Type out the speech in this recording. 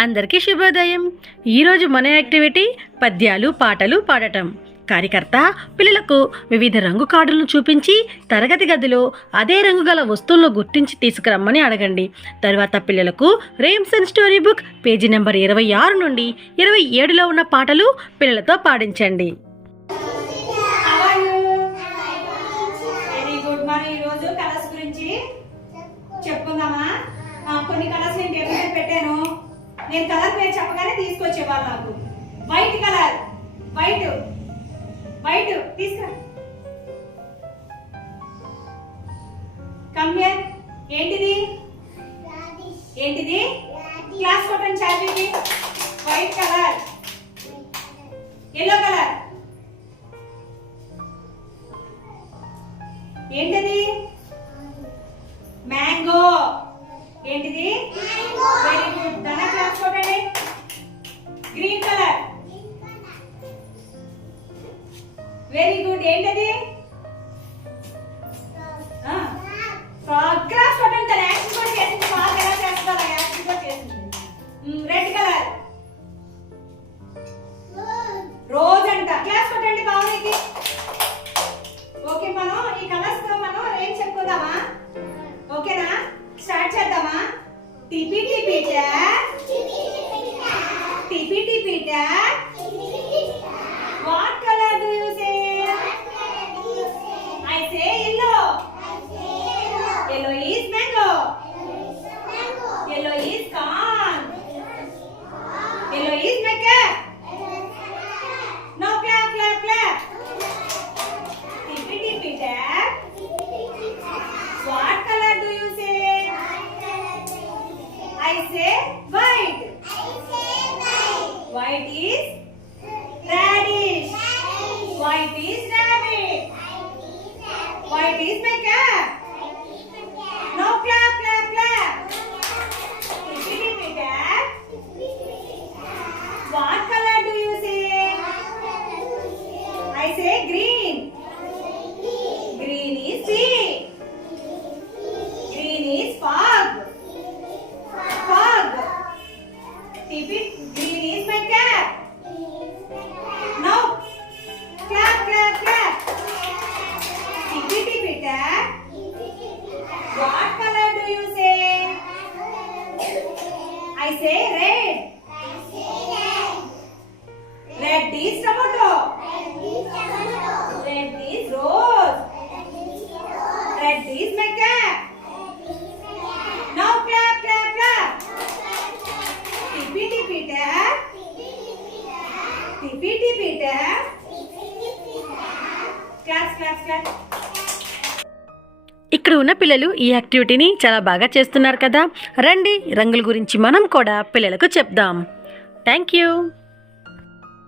అందరికీ శుభోదయం. ఈరోజు మన యాక్టివిటీ పద్యాలు పాటలు పాడటం. కార్యకర్త పిల్లలకు వివిధ రంగు కార్డులను చూపించి తరగతి గదిలో అదే రంగు గల వస్తువులను గుర్తించి తీసుకురమ్మని అడగండి. తర్వాత పిల్లలకు rhymes and story book page number ఇరవై ఆరు నుండి ఇరవై ఏడులో ఉన్న పాటలు పిల్లలతో పాడించండి. చెప్పుకుందామా? కొన్ని కలర్స్ నేను టేబుల్ మీద పెట్టాను. నేను కలర్ పేరు చెప్పగానే తీసుకొచ్చేవాళ్ళు నాకు. White colour. వైట్ వైట్ తీసుకురా. కమ్యర్ ఏంటిది? ఏంటిది? క్లాస్ కొట్టండి చదివి వైట్ కలర్. Yellow colour. ఏంటిది? మ్యాంగో ఏంటిది? Very good green colour very good ఏంటది? ఫ్రాగ్ క్లాస్ కొట్టండి తన యాక్షన్ కూడా చేసింది. ఫ్రాగ్ ఎలా చేస్తుందో యాక్షన్ కూడా చేసింది. రెడ్ కలర్ రోజ్ అంట. క్లాస్ కొట్టండి బావునికి ఓకే మనం ఈ కలర్స్తో మనం ఏం చెప్పుకుందామా? ఓకేనా స్టార్ట్ చేద్దామా? Tippy tippy tap Tippy Tippy Tap? What color do you say? I say yellow. Yellow is mango. Yellow is corn. Yellow is my cat. No clap, clap, clap. Tippy Tippy Tap? What color do you say? I say white white is? Radish white is rabbit. white is my cap now red is tomato red is rose red is my cap now clap clap clap tippy tippy tap tippy tippy tap claps claps claps ఇక్కడ ఉన్న పిల్లలు ఈ యాక్టివిటీని చాలా బాగా చేస్తున్నారు కదా రండి రంగుల గురించి మనం కూడా పిల్లలకు చెప్దాం థ్యాంక్ యూ